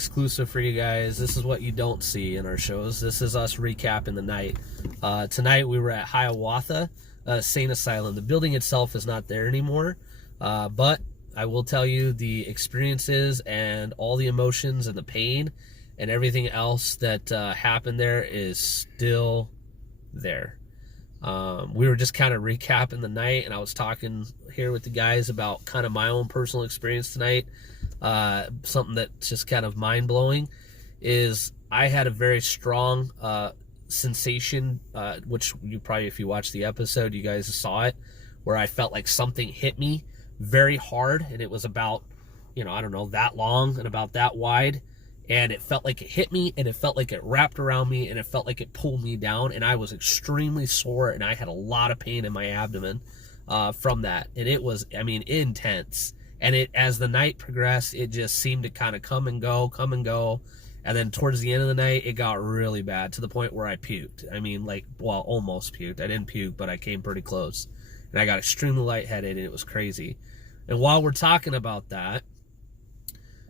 exclusive for you guys. This is what you don't see in our shows. This is us recapping the night. Tonight we were at Hiawatha Insane Asylum. The building itself is not there anymore, but I will tell you the experiences and all the emotions and the pain and everything else that happened there is still there. We were just kind of recapping the night, and I was talking here with the guys about kind of my own personal experience tonight. Something that's just kind of mind-blowing is I had a very strong sensation, which you probably, if you watched the episode, you guys saw it, where I felt like something hit me very hard, and it was about, I don't know, that long and about that wide, and it felt like it hit me, and it felt like it wrapped around me, and it felt like it pulled me down, and I was extremely sore, and I had a lot of pain in my abdomen from that, and it was, intense. And it, as the night progressed, it just seemed to kind of come and go, and then towards the end of the night, it got really bad to the point where I puked. Almost puked. I didn't puke, but I came pretty close, and I got extremely lightheaded, and it was crazy. And while we're talking about that,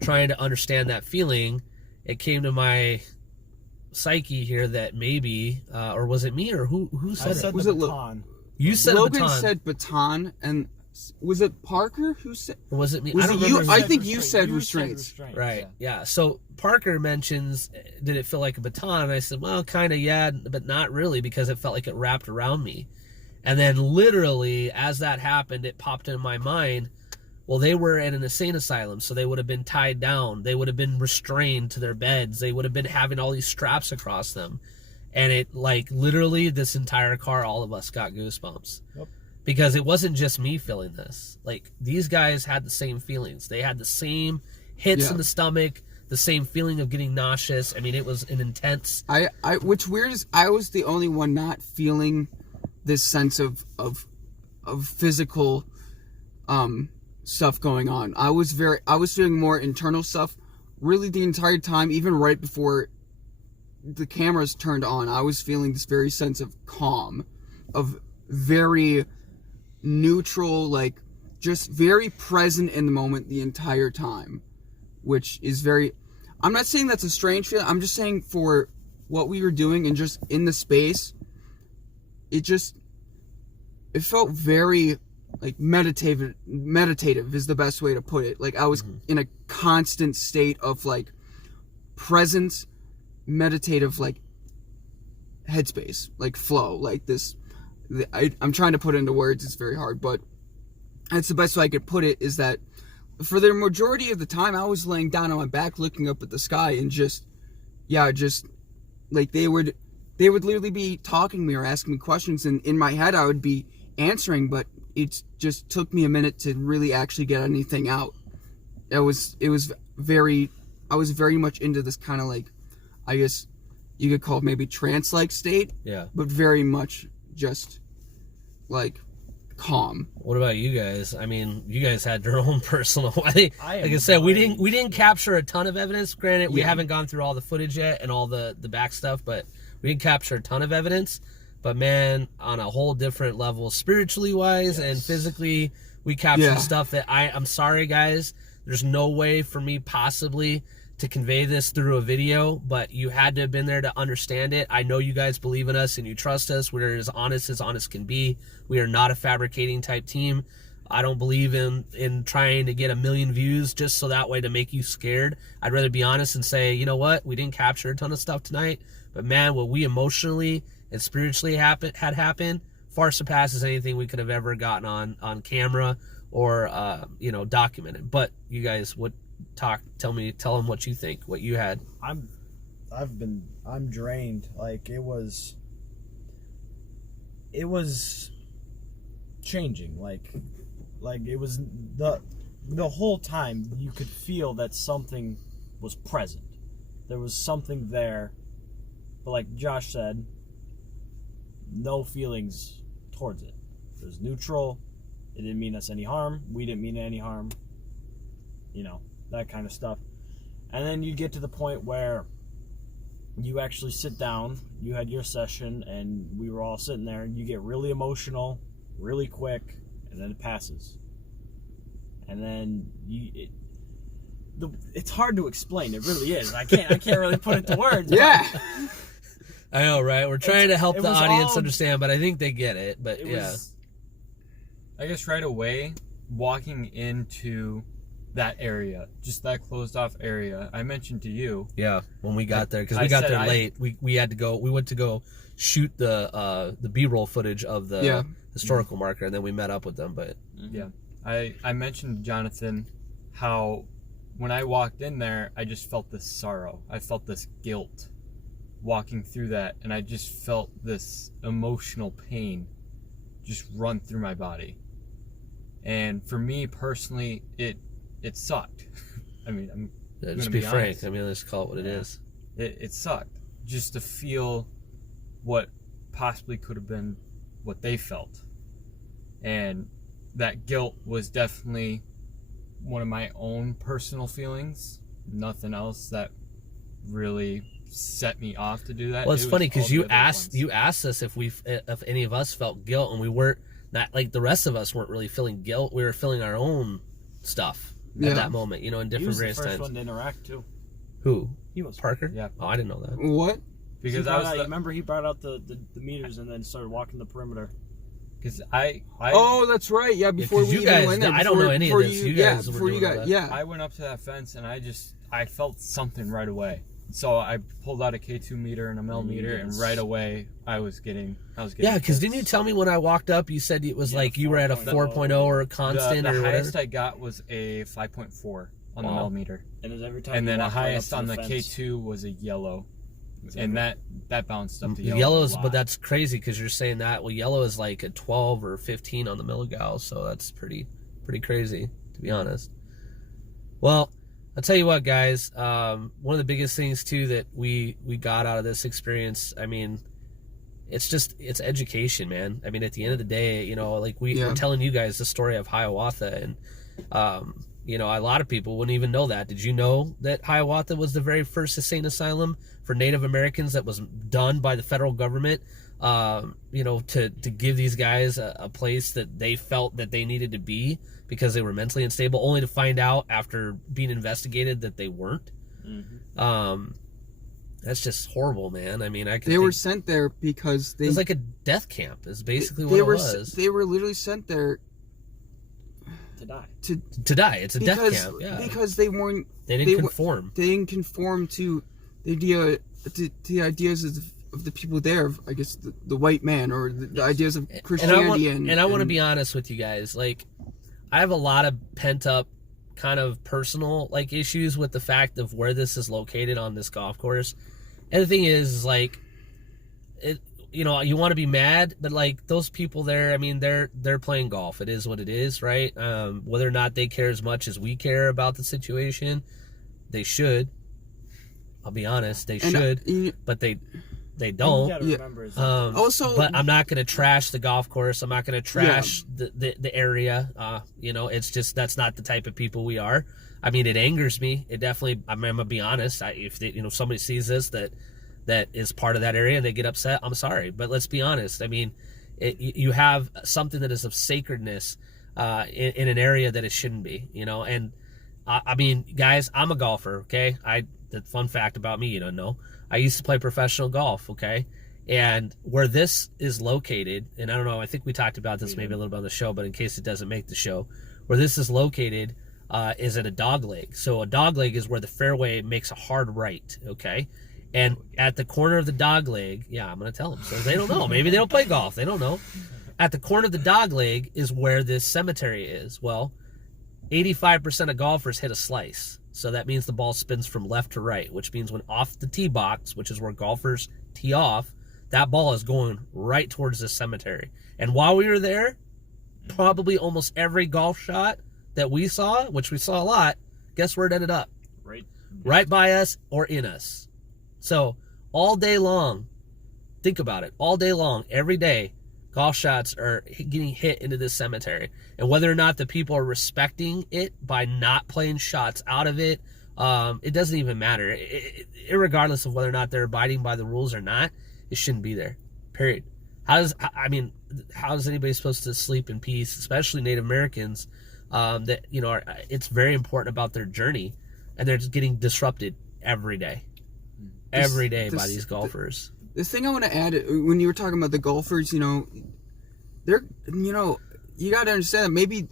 trying to understand that feeling, it came to my psyche here that maybe, or was it me, or who said it? Was it Bataan? You said Logan Bataan. said Bataan, and was it Parker who said? Or was it me? Was I it don't you? remember. I think you said restraints. Right, yeah. So Parker mentions, did it feel like a baton? And I said, well, kind of, yeah, but not really, because it felt like it wrapped around me. And then literally, as that happened, it popped in my mind, well, they were at an insane asylum, so they would have been tied down. They would have been restrained to their beds. They would have been having all these straps across them. And it, literally, this entire car, all of us got goosebumps. Yep. Because it wasn't just me feeling this. These guys had the same feelings. They had the same hits in the stomach, the same feeling of getting nauseous. It was an intense... What's weird is I was the only one not feeling this sense of physical stuff going on. I was doing more internal stuff really the entire time, even right before the cameras turned on. I was feeling this very sense of calm, of very neutral, just very present in the moment the entire time, which is very... I'm not saying that's a strange feeling. I'm just saying for what we were doing and just in the space, it felt very meditative is the best way to put it. I was in a constant state of presence, meditative headspace, flow, this. I'm trying to put it into words. It's very hard, but that's the best way I could put it, is that for the majority of the time I was laying down on my back looking up at the sky and they would literally be talking to me or asking me questions, and in my head I would be answering, but it just took me a minute to really actually get anything out. I was very much into this kind of I guess you could call it maybe trance-like state. Yeah. But very much just calm. What about you guys? You guys had your own personal... Like I said, we didn't capture a ton of evidence. Granted, we haven't gone through all the footage yet and all the back stuff, but we didn't capture a ton of evidence. But man, on a whole different level, spiritually wise and physically, we captured stuff that I'm sorry, guys. There's no way for me possibly to convey this through a video, but you had to have been there to understand it. I know you guys believe in us and you trust us. We're as honest can be. We are not a fabricating type team. I don't believe in trying to get 1 million views just so that way to make you scared. I'd rather be honest and say, you know what, we didn't capture a ton of stuff tonight, but man, what we emotionally and spiritually had happen far surpasses anything we could have ever gotten on camera or documented. But you guys would tell them what you think, what you had. I'm drained. It was changing. It was the whole time you could feel that something was present. There was something there, but like Josh said, no feelings towards it. It was neutral. It didn't mean us any harm. We didn't mean any harm. That kind of stuff. And then you get to the point where you actually sit down, you had your session, and we were all sitting there, and you get really emotional, really quick, and then it passes. And then it's hard to explain. It really is. I can't really put it to words. Yeah. I know, right? We're trying to help it the was audience all- understand, but I think they get it. But It yeah. was, I guess right away, walking into that area, just that closed off area, I mentioned to you. Yeah, when we got there, because I we got said there late, we had to go. We went to go shoot the B-roll footage of the historical marker, and then we met up with them. But Yeah, I mentioned to Jonathan how when I walked in there, I just felt this sorrow. I felt this guilt walking through that, and I just felt this emotional pain just run through my body. And for me personally, it sucked. I mean, I'm just gonna be be frank. honest. I mean, let's call it what it is. It sucked just to feel what possibly could have been what they felt. And that guilt was definitely one of my own personal feelings. Nothing else that really set me off to do that. Well, it's It was funny all because the you other asked ones. us if any of us felt guilt, and we weren't. Not like the rest of us weren't really feeling guilt. We were feeling our own stuff at that moment, in he different was the various first times. one to interact too. Who? He was. Parker? Yeah. Oh, I didn't know that. What? Because He I brought was out- the, remember he brought out the meters and then started walking the perimeter. because I Oh, that's right. Yeah, before 'cause we you even guys- went in. I don't know any of before this. You guys were before you doing all got, that. yeah. I went up to that fence and I felt something right away. So I pulled out a K2 meter and a millimeter, and right away I was getting. Yeah, because didn't you hits. tell me when I walked up, you said it was Yeah, like you were at a 4.0 or a The constant or highest whatever? I got was a 5.4 on the Wow. millimeter, And then every time and you then the walked right highest up to on the fence, K2 was a yellow, and that bounced up to The yellow. yellows, a lot. but that's crazy because you're saying that. Well, yellow is like a 12 or 15 on the milligal, so that's pretty crazy, to be honest. Well, I'll tell you what, guys. One of the biggest things too that we got out of this experience, I mean, it's education, man. I mean, at the end of the day, like we're telling you guys the story of Hiawatha, and a lot of people wouldn't even know that. Did you know that Hiawatha was the very first insane asylum for Native Americans that was done by the federal government? To give these guys a place that they felt that they needed to be because they were mentally unstable, only to find out after being investigated that they weren't. That's just horrible, man. I mean, They were sent there because it was like a death camp. Is basically what it was. They were literally sent there to die. To die. It's a death camp. Yeah, because they weren't. they didn't conform. They didn't conform to the idea, to the ideas of the people there. I guess the white man, or the ideas of Christianity. And I want to be honest with you guys. Like, I have a lot of pent up kind of personal like issues with the fact of where this is located on this golf course. And the thing is like, it, you want to be mad, but like those people there, I mean, they're playing golf. It is what it is, right? Whether or not they care as much as we care about the situation, they should. I'll be honest, they should, but they don't. You gotta remember is that Also, but I'm not going to trash the golf course. I'm not going to trash the area. It's just that's not the type of people we are. I mean, it angers me. It definitely. I'm going to be honest. If somebody sees this that is part of that area and they get upset, I'm sorry. But let's be honest. I mean, you have something that is of sacredness in an area that it shouldn't be. And I mean, guys, I'm a golfer. Okay, the fun fact about me, you don't know. I used to play professional golf, okay? And where this is located, and I don't know, I think we talked about this maybe a little bit on the show, but in case it doesn't make the show, where this is located is at a dog leg. So a dog leg is where the fairway makes a hard right, okay? And at the corner of the dog leg, yeah, I'm going to tell them. So they don't know. Maybe they don't play golf. They don't know. At the corner of the dog leg is where this cemetery is. Well, 85% of golfers hit a slice. So that means the ball spins from left to right, which means when off the tee box, which is where golfers tee off, that ball is going right towards this cemetery. And while we were there, probably almost every golf shot that we saw, which we saw a lot, guess where it ended up? Right by us or in us. So all day long, think about it, all day long, every day, golf shots are getting hit into this cemetery. And whether or not the people are respecting it by not playing shots out of it, it doesn't even matter. Irregardless of whether or not they're abiding by the rules or not, it shouldn't be there. Period. How is anybody supposed to sleep in peace, especially Native Americans, that, it's very important about their journey. and they're just getting disrupted every day. Every day by these golfers. The thing I want to add, when you were talking about the golfers, you know, they're, you know, you got to understand that maybe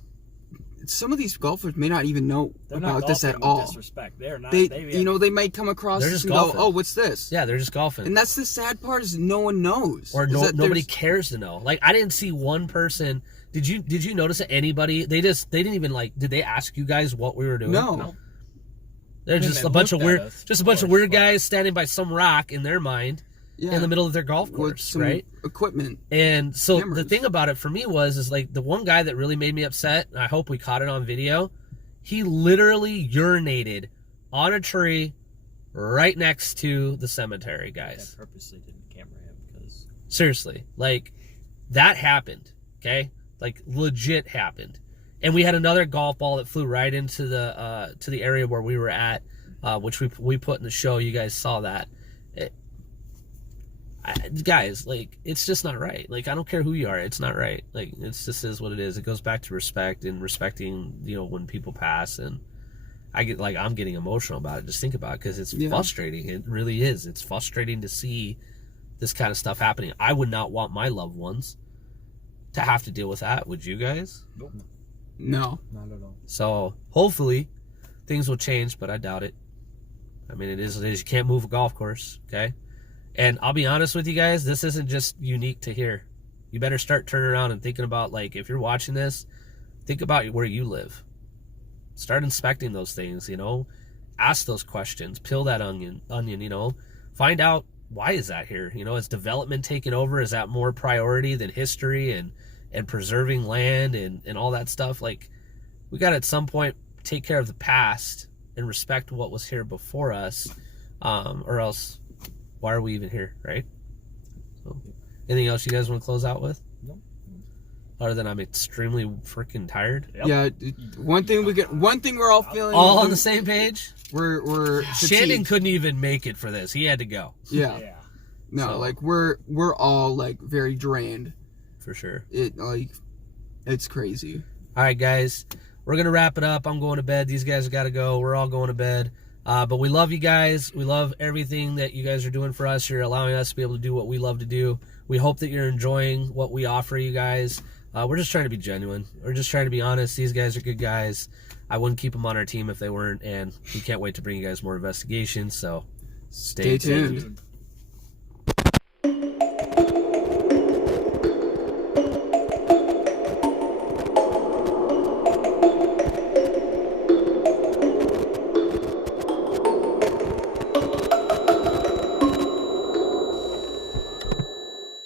some of these golfers may not even know about this at all. Disrespect. They're not. You know, they might come across this and go, "Oh, what's this?" Yeah, they're just golfing. And that's the sad part, is no one knows, or nobody cares to know. Like, I didn't see one person. Did you notice that anybody? They didn't even like. Did they ask you guys what we were doing? No. They're just a bunch of weird guys standing by some rock in their mind. Yeah. In the middle of their golf course, right? Equipment. And so the thing about it for me is like the one guy that really made me upset, and I hope we caught it on video, he literally urinated on a tree right next to the cemetery, guys. I purposely didn't camera him because... Seriously, like, that happened, okay? Like, legit happened. And we had another golf ball that flew right into the area where we were at, which we put in the show. You guys saw that. Guys, like, it's just not right. Like, I don't care who you are, it's not right. Like, it's just is what it is. It goes back to respect and respecting, you know, when people pass. And I'm getting emotional about it. Just think about it, because it's frustrating. It really is. It's frustrating to see this kind of stuff happening. I would not want my loved ones to have to deal with that. Would you guys? Nope. No, not at all. So hopefully things will change, but I doubt it. I mean, it is what it is. You can't move a golf course, okay? And I'll be honest with you guys, this isn't just unique to here. You better start turning around and thinking about, like, if you're watching this, think about where you live. Start inspecting those things, you know. Ask those questions. Peel that onion, you know. Find out, why is that here? You know, is development taking over? Is that more priority than history and preserving land and all that stuff? Like, we got to at some point take care of the past and respect what was here before us, or else why are we even here, right? So, anything else you guys want to close out with? No. Other than I'm extremely freaking tired. Yep. Yeah, one thing we're all feeling. All on the same page. We're Shannon couldn't even make it for this. He had to go. Yeah. No, So, like we're all like very drained. For sure. It's crazy. All right, guys, we're gonna wrap it up. I'm going to bed. These guys got to go. We're all going to bed. But we love you guys. We love everything that you guys are doing for us. You're allowing us to be able to do what we love to do. We hope that you're enjoying what we offer you guys. We're just trying to be genuine. We're just trying to be honest. These guys are good guys. I wouldn't keep them on our team if they weren't, and we can't wait to bring you guys more investigations. So stay tuned.